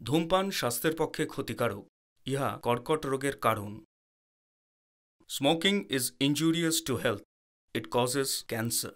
ধূমপান স্বাস্থ্যের পক্ষে ক্ষতিকারক। ইহা কর্কট রোগের কারণ। Smoking is injurious to health. It causes cancer.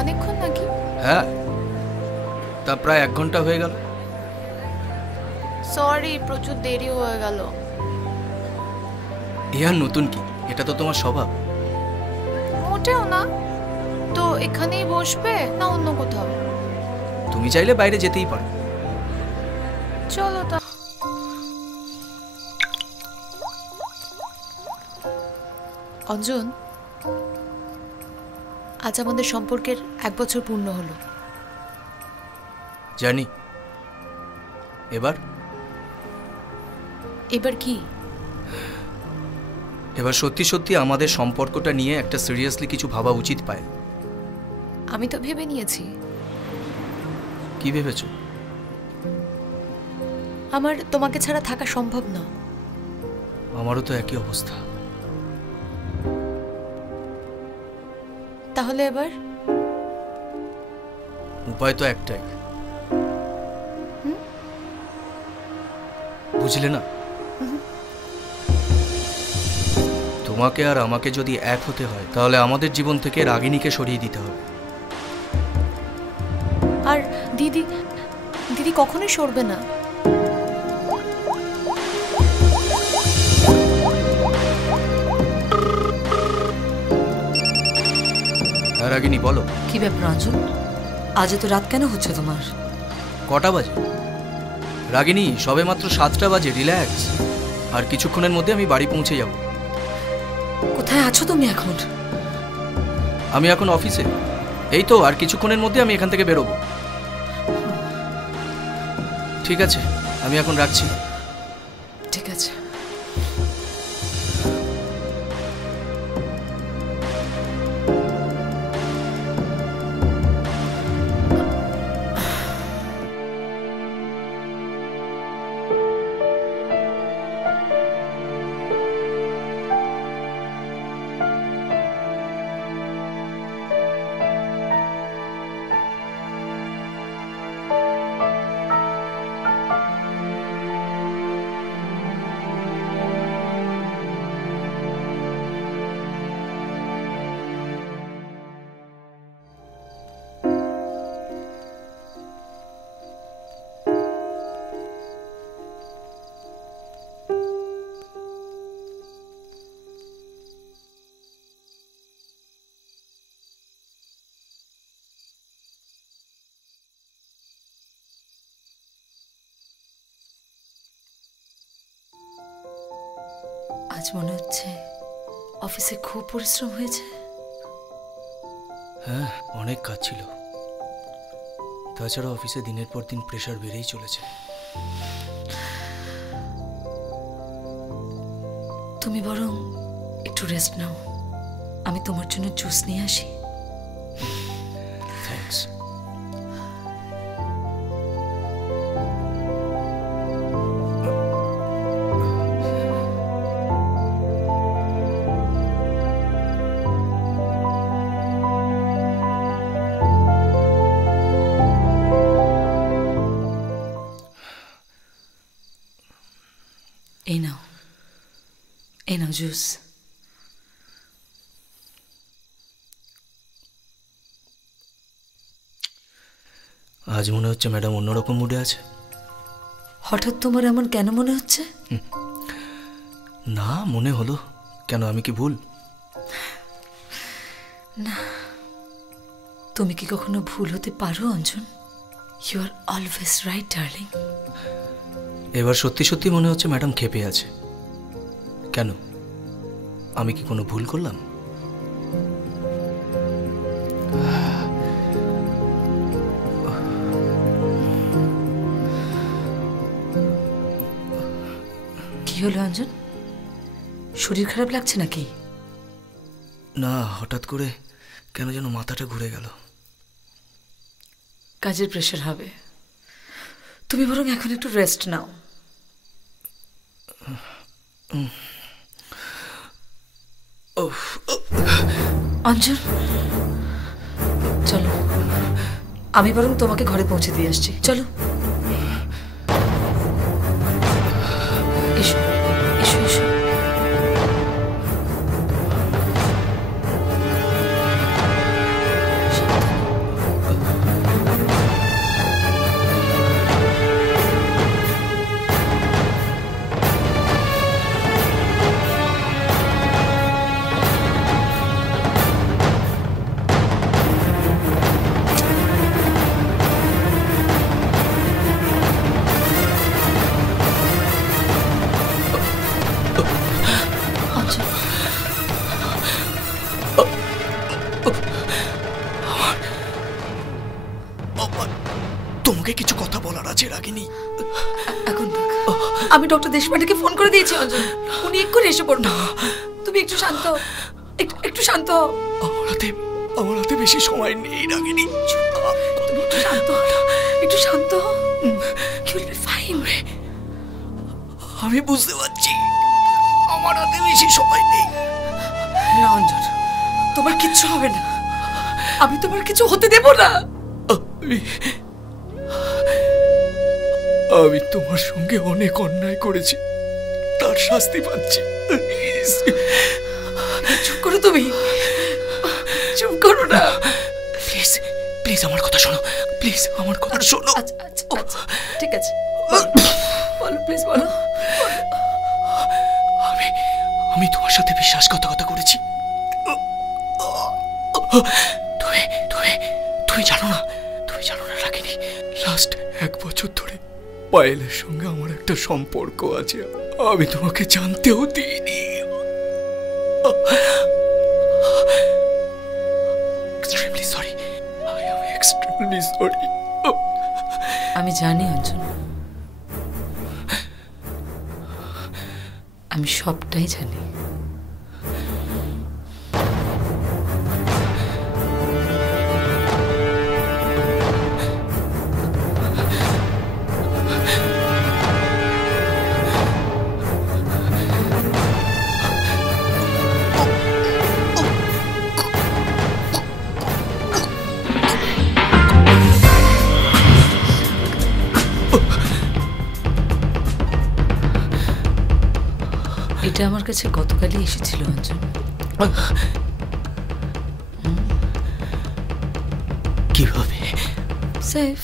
অনেকক্ষণ নাকি? হ্যাঁ, তা প্রায় 1 ঘন্টা হয়ে গেল। সরি, প্রচুর দেরি হয়ে গেল। ইহার নতুন কি? এটা তো তোমার স্বভাব। মোটেও না। তো এখানেই বসবে না অন্য কোথাও? তুমি চাইলে বাইরে যেতেই পারো। চলো তা। অঞ্জন, আজ আমাদের সম্পর্কের 1 বছর পূর্ণ হলো। জানি। এবার কি? এবার সত্যি সত্যি আমাদের সম্পর্কটা নিয়ে একটা সিরিয়াসলি কিছু ভাবা উচিত পায়। আমি তো ভেবে নিয়েছি। কি ভেবেছো? আমার তোমাকে ছাড়া থাকা সম্ভব না। আমারও তো একই অবস্থা। তাহলে এবার উপায় তো একটাই। বুঝলে না? তোমাকে আর আমাকে যদি এক হতে হয় তাহলে আমাদের জীবন থেকে রাগিনীকে সরিয়ে দিতে হবে। আর দিদি কখনোই সরবে না। রাগিনী বলো। কি ব্যাপার অঞ্জন, আজ তো রাত কেন হচ্ছে তোমার? কটা বাজে? রাগিনী, সবে মাত্র 7টা বাজে। রিল্যাক্স। আর কিছুক্ষণের মধ্যে আমি বাড়ি পৌঁছে যাব। কোথায় আছো তুমি এখন? আমি এখন অফিসে। এই তো আর কিছুক্ষণের মধ্যে আমি এখান থেকে বেরোবো। ঠিক আছে, আমি এখন রাখছি। ঠিক আছে। আজ মনে হচ্ছে অফিসে খুব পরিশ্রম হয়েছে। হ্যাঁ, অনেক কাজ ছিল। তাছাড়া অফিসে দিনের পর দিন প্রেশার বেড়েই চলেছে। তুমি বরং একটু রেস্ট নাও, আমি তোমার জন্য জুস নিয়ে আসি। থ্যাঙ্কস। এই নাও জুস। আজ মনে হচ্ছে ম্যাডাম অন্যরকম মুডে আছে। হঠাৎ তোমার এমন কেন মনে হচ্ছে? না, মনে হলো। কেন, আমি কি ভুল? না, তুমি কি কখনো ভুল হতে পারো Anjan? You are always right darling. এবার সত্যি সত্যি মনে হচ্ছে ম্যাডাম ক্ষেপে আছে। কেন, আমি কি কোনো ভুল করলাম? কি হলো অঞ্জন, শরীর খারাপ লাগছে নাকি? না, হঠাৎ করে কেন যেন মাথাটা ঘুরে গেল। কাজের প্রেশার হবে, তুমি বরং এখন একটু রেস্ট নাও। অঞ্জন চলো, আমি বরং তোমাকে ঘরে পৌঁছে দিয়ে আসছি। চলো, এসো এসো এসো। তোমাকে কিছু কথা বলার আছে রাগিনী। এখন আমি ডক্টর দেশপান্ডেকে ফোন করে দিয়েছি অঞ্জন, উনি এক্ষুনি এসে পড়বে। তুমি একটু শান্ত, একটু শান্ত। আমার হাতে বেশি সময় নেই রাগিনী। তুমি একটু শান্ত, একটু শান্ত। You will be fine. আমি বুঝতে পারছি আমার হাতে বেশি সময় নেই। না অঞ্জন, তোমার কিচ্ছু হবে না, আমি তোমার কিছু হতে দেব না। আমি তোমার সঙ্গে অনেক অন্যায় করেছি, তার শাস্তি পাচ্ছি। চুপ করো, তুমি চুপ করো না। প্লিজ প্লিজ আমার কথা শোনো, প্লিজ আমার কথা শোনো। আচ্ছা ঠিক আছে, বলো প্লিজ বলো। আমি তোমার সাথে বিশ্বাসঘাতকতা করেছি। তুমি জানো না রাগিনী, লাস্ট 1 বছর ধরে পায়েলের সঙ্গে আমার একটা সম্পর্ক আছে। আমি তোমাকে জানতেও দিইনি। Extremely sorry, I am extremely sorry. আমি জানি অঞ্জন, আমি সবটাই জানি। এটা আমার কাছে গতকালই এসেছিল অঞ্জন। কিভাবে? সেফ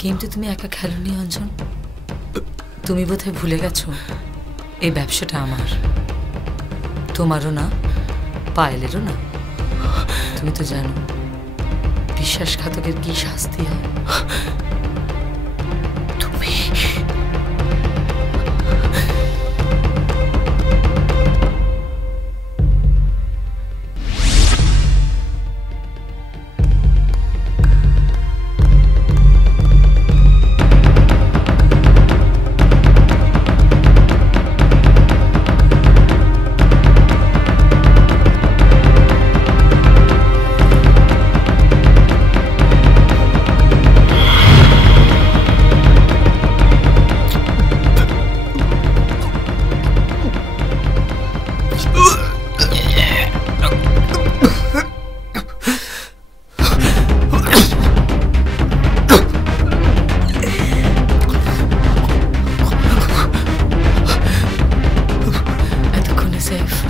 গেম তো তুমি একা খেলোনি অঞ্জন, তুমি বোধহয় ভুলে গেছো এই ব্যবসাটা আমার, তোমারও না পায়েলেরও না। তুমি তো জানো বিশ্বাসঘাতকের কি শাস্তি হয়? তুমি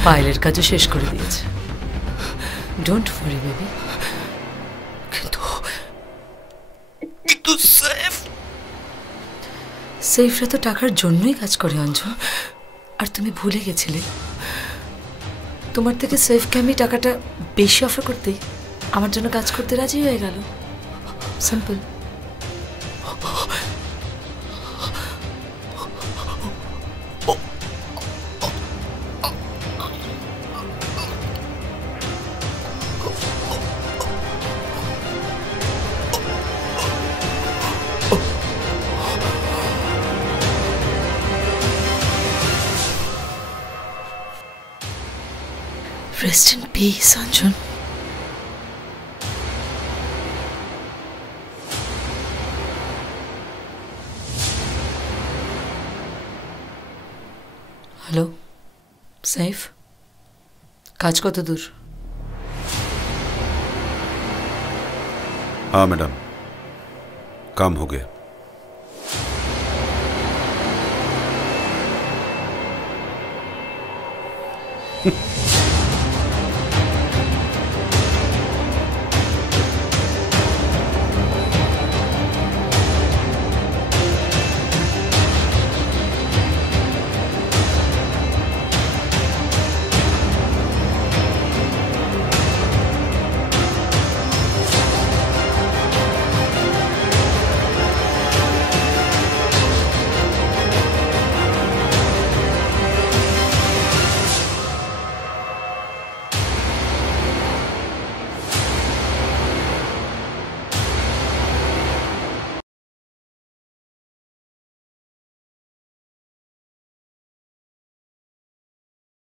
পায়েলের কাজও শেষ করে দিয়েছে। Don't worry baby. কিন্তু সেফরা তো টাকার জন্যই কাজ করে অঞ্জন। আর তুমি ভুলে গেছিলে তোমার থেকে সেফকে আমি টাকাটা বেশি অফার করতেই আমার জন্য কাজ করতে রাজি হয়ে গেল। Simple. Rest in peace, Anjan. Hello Saif, काज कत दूर? हाँ मैडम, काम हो गया।